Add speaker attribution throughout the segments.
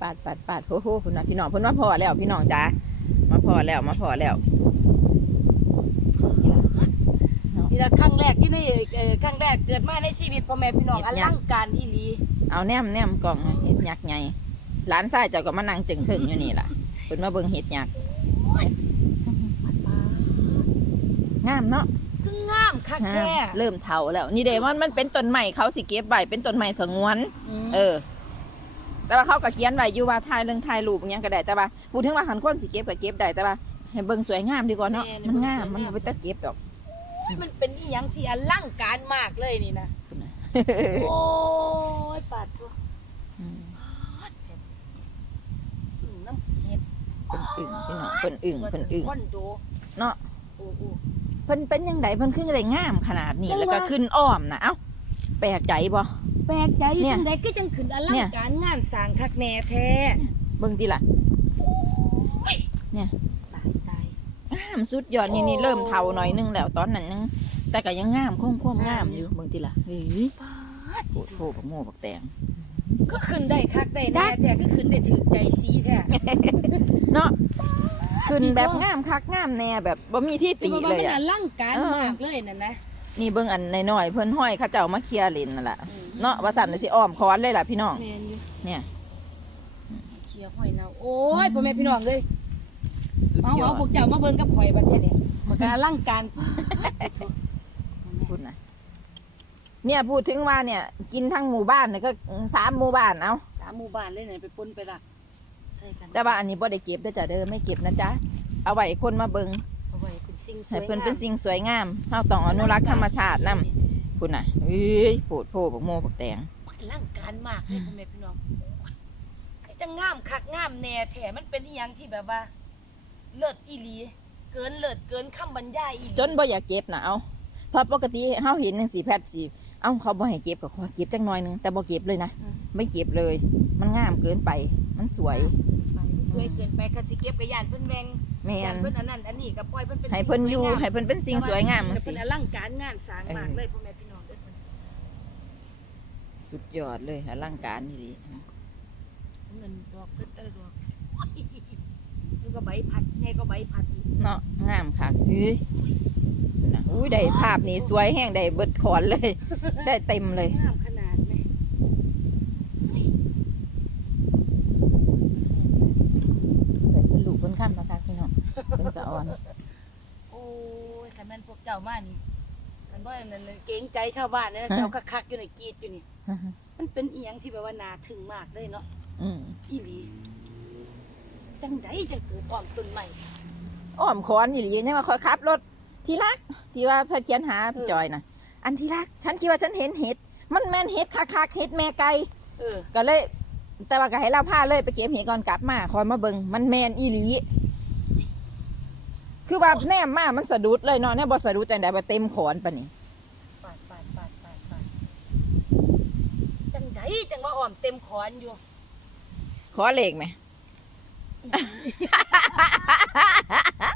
Speaker 1: ปาดปาดปาดโอ้โหคุณนะพี่น้องเพิ่นมาพอแล้วพี่น้องจ้ามาพอแล้วมาพอแล้ว
Speaker 2: นี่ละครั้งแรกที่นี่เอ่อครั้งแรกเกิดมาในชีวิตพ่อแม่พี่น้องอลังการอีหลี
Speaker 1: เอาแนมแนมกล่องให้เห็ดยักษ์ไงหลานชายเจ้าก็มานั่งจึงครึ่งอยู่นี่ล่ะเพิ่นมาเบิ่งเห็ดยักษ์งามเนาะ
Speaker 2: คืองามคัก
Speaker 1: งาม
Speaker 2: แท้
Speaker 1: เริ่มเฒ่าแล้ว นี่เด้มันมันเป็นต้นใหม่เขาสิเก็บไว้เป็นต้นใหม่สงวน เออ แต่ว่าเขาก็เขียนไว้อยู่ว่าถ่ายเรื่องถ่ายรูปอิหยังก็ได้แต่ว่าพูดถึงว่าหันคนสิเก็บก็เก็บได้แต่ว่าให้เบิ่งสวยงามดีกว่าเนาะมันงามมันบ่ไปตะเก็บดอก
Speaker 2: มันเป็นอีหยังที่อลังการมากเลยนี่นะ โอ้ยปาดตัว
Speaker 1: อืม
Speaker 2: อืมน้ำเห็ด
Speaker 1: เพิ่นอึ้งพี่น้องเพิ่นอึ้งเพิ่นอึ้ง
Speaker 2: คอนโด
Speaker 1: เนาะ
Speaker 2: โอ้โห
Speaker 1: เพิ่นเป็นยังไงเพิ่นขึ้นได้งามขนาดนี้
Speaker 2: จัง
Speaker 1: แล้วก็
Speaker 2: ว่า
Speaker 1: ขึ้นอ้อมนะเอ้าแปลกใจบ่
Speaker 2: แปลกใจ
Speaker 1: เนี่ย
Speaker 2: จังไดก็จังขึ้นอลั
Speaker 1: เนี่
Speaker 2: ง
Speaker 1: ย
Speaker 2: การงานสร้างคักแน่แท้
Speaker 1: เบิ่งติล่ะ
Speaker 2: ตายตาย
Speaker 1: งามสุดยอดนี่นี่
Speaker 2: โอ้
Speaker 1: เริ่มเฒ่าหน่อยนึงแล้วตอนนั้นยังแต่ก็ยังงามคงความงามอยู่เบิ่งติล่ะเฮ้ย
Speaker 2: ปาด
Speaker 1: โอ้โหบักโม่บักแตง
Speaker 2: ก็ขึ้นได้คักได้แน่แท้ก็ขึ้นได้ถือใจสีแท้
Speaker 1: เนาะขึ้นแบบงามคักงามแน่แบบบ่มีที่ติ
Speaker 2: แต่ว่า
Speaker 1: เลย
Speaker 2: มัน
Speaker 1: อะ
Speaker 2: อลังการ
Speaker 1: เออ
Speaker 2: มากเลยนั่นนะ
Speaker 1: นี่เบิ่งอันน้อยๆเพิ่นห้อยเขาเจ้ามาเคลียร์เลนนั่นล่ะ เนาะว่าสั่นน่ะสิอ้อมค้อนเลยล่ะพี่น้อง
Speaker 2: แมนอยู่
Speaker 1: เนี่ย
Speaker 2: เคียวหอยเนาโอ้ยพ่อแม่พี่น้องเลย
Speaker 1: สุด
Speaker 2: เอา
Speaker 1: ยอ
Speaker 2: เอา
Speaker 1: ด
Speaker 2: พวกเจ้ามาเบิ่งกับข่อยประเทศนี้มันก็อลังการ
Speaker 1: พูดนะเนี่ยพูดถึงว่าเนี่ย กินทั้งหมู่บ้านเนี่ยก็สามหมู่บ้านเอา
Speaker 2: สามหมู่บ้านเลยเนี่ยไปปนไปละใส่กัน
Speaker 1: แต่ว่าอันนี้บ่ได้เก็บเด้อจ้ะเด้อไม่เก็บนะจ๊ะเอาไว้ให้คนมาเบิ่ง
Speaker 2: เอาไว้เป็นสิ่งสวย
Speaker 1: ให้เพิ่น
Speaker 2: งาม
Speaker 1: เป็นสิ่งสวยงามเฮาต้องอนุรักษ์ธรรมชาตินํ พูดน่ะเอ้ยโพดโพบักโมบักแตง
Speaker 2: อลังการมากเลยพ่อแม่พี่น้องคือจะงามคักงามแน่แท้มันเป็นอีหยังที่แบบว่า เลิศอีหลี เกินเลิศเกินคำบรรยายอีหลี
Speaker 1: จนบ่อยากเก็บนะเอาเพราะปกติเฮาเห็นจังซี่แพทย์สิเอ้าเขาบ่ให้เก็บก็ขอเก็บจักหน่อยหนึงแต่บ่เก็บเลยนะไม่เก็บเลย มันงามเกินไป มันสวย
Speaker 2: สวยเกินไปคันสิเก็บกระยานเพิ่นแวง
Speaker 1: แม่
Speaker 2: ยาน
Speaker 1: น
Speaker 2: เพิ่นอันนั้นอันนี้ก็ปล่อยเพิ่นเป็น
Speaker 1: ให้เพิ่นอยู่
Speaker 2: สิ่งสวงาม
Speaker 1: ให้เพิ่นเป็นสิ่งสวยงาม
Speaker 2: แต่
Speaker 1: สิ
Speaker 2: เป็นอลังการงานสร้างมากเลยพ่อแม่พี่น้องเด้อเพิ่น
Speaker 1: สุดยอดเลยอลังการดี
Speaker 2: เงินดอกเพิ่นแต่ละดอกแล้วก็ใบพัดไงก็ใบพัดอีก
Speaker 1: เนาะงามค่ะเฮ้ยนะอุ้ยได้ภาพนี้สวยแห้งได้เบิดขอนเลย ได้เต็มเลย
Speaker 2: งามขนาดไหม
Speaker 1: ได้เป็นลูกเป็นข้ามมาทักพี่น้องเป็นสะออน
Speaker 2: โอ้ยคันแม่นพวกเจ้ามานี่มันบ่นั่นเกรงใจชาวบ้านนะชาวคักๆอยู่ในกรีดอยู่นี่ มันเป็นอีหยังที่แบบว่าน่าทึ่งมากเลยเนาะ
Speaker 1: อืม
Speaker 2: อีหลีจังไดจะเกิดอ้อมต้นใหม่
Speaker 1: อ้อมขอนอีหลียังมาคอยขับรถที่รักที่ว่าพระเขียนหาพี่จอยนะอันที่รัก ฉันคิดว่าฉันเห็นเห็ด มันแม่นเห็ดคักๆเห็ดแม่ไก่
Speaker 2: เออ
Speaker 1: ก็เลย แต่ว่าก็ให้เราพาเลยไปเก็บเห็ดก่อนกลับมาคอยมาเบิงมันแมนอีหลีคือว่าแนมมามันสะดุดเลยเนาะเนี่ยบ่สะดุดจังไดบ่เต็มขอนปะนี่
Speaker 2: ปาดปาดปาดปาดปาดจังไดจังว่าอ้อมเต็มขอนอยู่
Speaker 1: ขอเลขไหม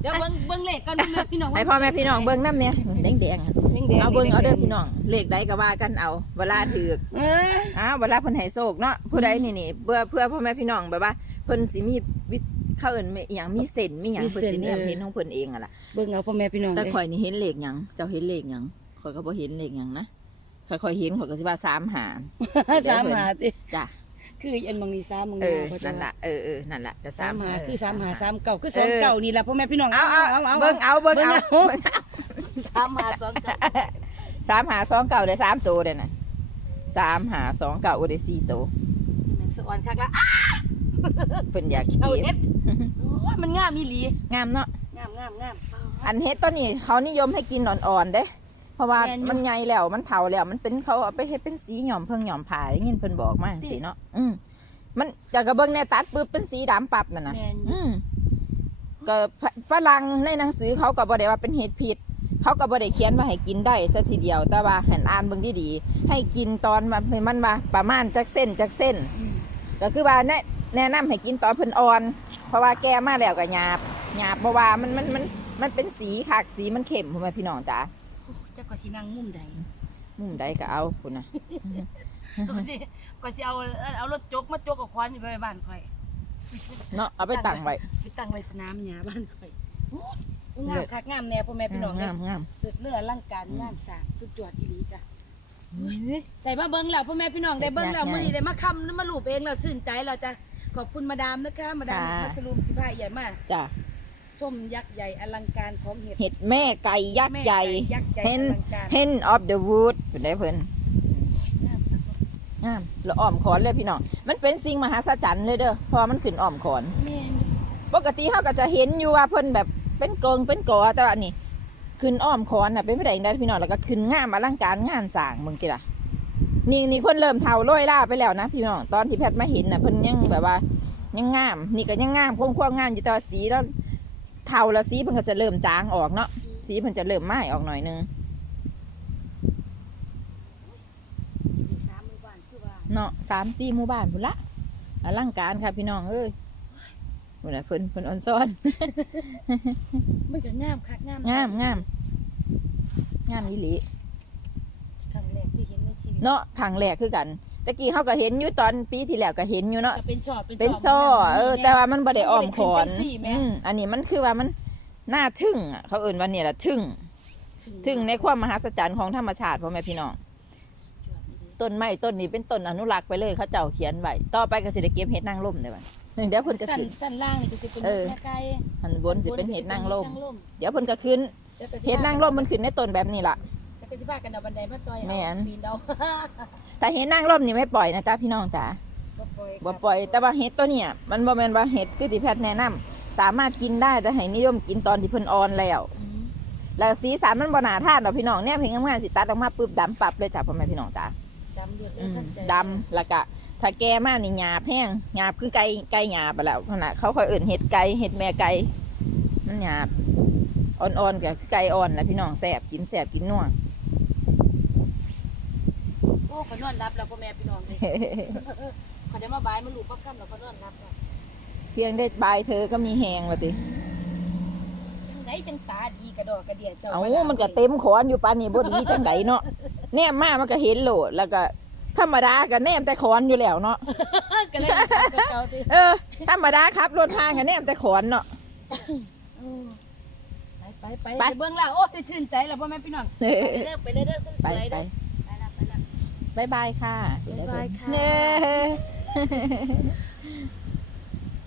Speaker 2: เดี๋ยวเบิ่งเบิ่งเลขกันพ่อแม่พี่น้อง
Speaker 1: ให้พ่อแม่พี่น้องเบิ่งน้ำเนี่ยแดงแดงๆอะ
Speaker 2: แดงๆ
Speaker 1: เอาเบิ่งเอาเด้อพี่น้อง เลขใดก็ว่ากันเอา เวลาถือก
Speaker 2: เออ
Speaker 1: อ้าวเวลาเพิ่นให้โชคเนาะผู้ใดนี่นี่เพื่อเพื่อพ่อแม่พี่น้องแบบว่าเพิ่นสิมีวิเขาเอิ้นมีอหย่างมีเส้นมีหยังเพิ่นสิแนมเห็นของเพิ่นเองอะล่ะ
Speaker 2: เบิ่งเอาพ่อแม่พี่น้อง
Speaker 1: แต่
Speaker 2: เด้อ
Speaker 1: ข่อยนี่เห็นเลขหยัง เจ้าเห็นเลขหยังข่อยก็บ่เห็นเลขหยังนะ ข่อยข่อยเห็นข่อยก็สิว่า3หา
Speaker 2: สามหาติ
Speaker 1: จ้ะ
Speaker 2: คืออันบางนี้สามบาง
Speaker 1: เอ
Speaker 2: นี้
Speaker 1: อนั่นล่ะเออเออนั่นล่ะก็
Speaker 2: สามหา
Speaker 1: เคื
Speaker 2: อสามหาสามเก่าคือสองเก่านี่แหละพ่อแม่พี่น้อง
Speaker 1: เอาเอาเบิ่งเอาเบิ่งเอา
Speaker 2: สามหาสองเก่า
Speaker 1: สามหาสองเก่าได้สามตัวเด้อน่ะสามหาสองเก่าได้สี่ตัว
Speaker 2: แม่นสวรรค์คักละอะ
Speaker 1: เพิ่นอยาก
Speaker 2: เอา
Speaker 1: เก็บ
Speaker 2: เฮ็ดโอ้ยมันงามอีหลี
Speaker 1: งามเนาะ
Speaker 2: งามงามงาม
Speaker 1: อันเฮ็ดตัวนี้เขานิยมให้กินอ่อนๆเด้ เพราะว่า
Speaker 2: แม่นอยู่
Speaker 1: มันใหญ่แล้วมันเฒ่าแล้วมันเป็นเขาเอาไปเฮ็ดเป็นสีหย่อมเพิ่งหย่อมผ่าอย่างนี้เพิ่นบอกมาจังซี่เนาะอืมมันจากกระเบื้องเนี่ยตัดปึ๊บเป็นสีดำปับนั่นน่ะ
Speaker 2: แม่นอยู่
Speaker 1: อืมก็ฝรั่งในหนังสือเขาก็บ่ได้ว่าเป็นเห็ดพิษ เขาก็บ่ได้เขียนว่าให้กินได้ซะทีเดียว แต่ว่าหันอ่านเบิ่งดีๆให้กินตอนมันมันว่าประมาณจักเส้นจักเส้น
Speaker 2: อืม
Speaker 1: ก็คือว่าแนะแนะนำให้กินตอนเพิ่นอ่อน เพราะว่าแก่มาแล้วก็หยาบหยาบเพราะว่ามันมันมันมันเป็นสีขากสีมันเข้มพ่อแม่พี่น้องจ้า
Speaker 2: โอ้ย เจ้าก็สินั่งมุมใด
Speaker 1: มุมใดก็เอาคุณนะ
Speaker 2: ก็สิก็สิเอาเอารถจกมาจกกับควานอยู่ไปบ้านข่อย
Speaker 1: เนาะเอาไปตั้งไว้
Speaker 2: ไปตั้งไว้สนามหญ้าบ้านข่อยโอ้ยงามคักงามแน่พ่อแม่พี่น้องเด้
Speaker 1: งามงาม
Speaker 2: เลือดเลือดร่างการงานสร้างสุดยอดอีหลีจ้ะได้มาเบิ้งแล้วพ่อแม่พี่น้องได้เบิ้งแล้วมื้อนี้ได้มาคำแล้วมาลูบเองแล้วชื่นใจแล้วจ้ะขอบคุณมาดามนะคะมาดามมัสลูมที่พาใหญ่มาก
Speaker 1: จ้ะ
Speaker 2: ส้มยักษ์ใหญ่อลังการของเห็ด
Speaker 1: เห็ดแม่ไก่ยักษ์ใหญ่
Speaker 2: แม่ไก่ยักษ์ใหญ่
Speaker 1: เห็น
Speaker 2: อลังการ
Speaker 1: hen of the wood เป็นได้เพิ่น
Speaker 2: งามครับ
Speaker 1: งามแล้วอ้อมขอนเลยพี่น้อง มันเป็นสิ่งมหัศจรรย์เลยเด้อเพราะว่ามันขึ้นอ้อมขอน
Speaker 2: แม่น
Speaker 1: ปกติเฮาก็จะเห็นอยู่ว่าเพิ่นแบบเป็นเกิงเป็นกอแต่ว่าอันนี่ขึ้นอ้อมขอนน่ะเป็นไปได้จั่งใดพี่น้องแล้วก็ขึ้นงามอลังการงานสร้างมึงกี่ล่ะนี่นี่คนเริ่มเฒ่าโรยล่าไปแล้วนะพี่น้องตอนที่แพทย์มาเห็นน่ะเพิ่นยังแบบว่ายังงาม นี่ก็ยังงามคงความงามอยู่แต่ว่าสีแล้ว เฒ่าแล้วสีเพิ่นก็จะเริ่มจางออกเนาะสีเพิ่นจะเริ่มไหม้ออกหน่อยนึง
Speaker 2: มีสามหมู่บ้านคือว่า
Speaker 1: เนาะสามสี่หมู่บ้านพุ่นละอลังการค่ะพี่น้องเอ้ยพุ่นน่ะเพิ่นเพิ่นออนซ้อน
Speaker 2: มันก็งามคักงาม
Speaker 1: งามงามงามอีหลี
Speaker 2: ครั้งแรกที่เห็นในชีวิต
Speaker 1: เนาะทางแรกคือกัน ตะกี้เขาก็เห็นอยู่ตอนปีที่แล้วก็เห็นอยู่เนาะ
Speaker 2: ก็เป็นชอบเป็น
Speaker 1: เป็น
Speaker 2: ชบ
Speaker 1: ซ้อ
Speaker 2: หมืนกัน
Speaker 1: เออ แต่ว่ามันบ่ได้อ้อมขอน
Speaker 2: มันบ่ได้ขึ้นจังสี่แม่
Speaker 1: อืมอันนี้มันคือว่ามันน่าทึ่งอะเขาเอื่นว่าเนี่ยละทึ่ง ทึ่งในความมหัศจรรย์ของธรรมชาติพ่อแม่พี่น้อง
Speaker 2: ยอดอีหลี
Speaker 1: ต้นไม้ต้นนี้เป็นต้นอนุรักษ์ไปเลยเขาเจ้าเขียนไว้ต่อไปก็สิได้เก็บเห็ดนางร่มได้บ่เดี๋ยวเพิ่นก็
Speaker 2: สั้น
Speaker 1: ขึ้น
Speaker 2: สั้นล่างนี่ก็สิเป็น
Speaker 1: เออ
Speaker 2: แค่ไก่
Speaker 1: หันบนสิเป็นเห็ดนางร่ม
Speaker 2: เห็ดนางร่ม
Speaker 1: เดี๋ยวเพิ่นก็ขึ้น
Speaker 2: แล้วก็สิ
Speaker 1: เห็ดนางร่มมันขึ้นในต้นแบบนี้ล่ะ
Speaker 2: แล้ว ก็สิพากันเอาบันไดมาจอยเอา
Speaker 1: แม่น
Speaker 2: ปีนเอา
Speaker 1: แต่เห็ดนางร่มนี่ไม่ปล่อยนะจ๊ะพี่น้องจ๋า
Speaker 2: บ่ปล่อย
Speaker 1: บ่ปล่อยแต่ว่าเห็ดตัวเนี้ยมันบ่แม่นว่าเห็ดคือที่แพทย์แนะนำสามารถกินได้แต่ให้นิยมกินตอนที่เพิ่นอ่อนแล้ว
Speaker 2: อืม
Speaker 1: แล้วสีสันมันบ่น่าทานดอกพี่น้องเนี่ยเพียงงามๆสิตัดออกมาปุ๊บดำปับเลยจ้ะพ่อแม่พี่น้องจ้า
Speaker 2: ดำเดือด
Speaker 1: อื
Speaker 2: เลือด
Speaker 1: ม
Speaker 2: ทันใจ
Speaker 1: ดำแล้วก็ถ้าแก่มากนี่หยาบแห้งหยาบคือไก่ไก่หยาบไปแล้วขนาดเขาค่อยเอิ่นเห็ดไก่เห็ดแม่ไก่มันหยาบอ่อนๆก็คือไก่อ่อนนะพี่น้องแซ่บกินแซ่บกินนัว
Speaker 2: โอ้ขอนอนรับแล้วพ่อแม่พี่น้องเลยขอได้มาบายมาลูกพักค่ำแล้วก็นอนรับแล้ว
Speaker 1: เพียงได้บายเธอก็มีแหงว่าติ
Speaker 2: จังไดจังตาดีกระดอกกระเดียเจ้า
Speaker 1: เอามันก็เต็มขอนอยู่ปานนี้บ่ดีจังไดเนาะแนมมามันก็เห็นโหลดแล้วก็ธรรมดาก็แนมแต่ขอนอยู่แล้วเนาะ
Speaker 2: ก็เลยเอาไปเจ้าติ
Speaker 1: เออธรรมดาครับรถทางก็แนมแต่ขอนเนาะ
Speaker 2: อืมไปไป
Speaker 1: ไป
Speaker 2: ไปเบิ่งแล้วโอ้ยชื่นใจแล้วพ่อแม่พี่น้อง
Speaker 1: เอ
Speaker 2: ไป
Speaker 1: อ
Speaker 2: เลยเด้อไปเลยเด้อขึ้น
Speaker 1: ไป
Speaker 2: สวย
Speaker 1: ไป
Speaker 2: เด้อ
Speaker 1: บายบายค่ะ
Speaker 2: บ๊ายบายค่ะ
Speaker 1: เน่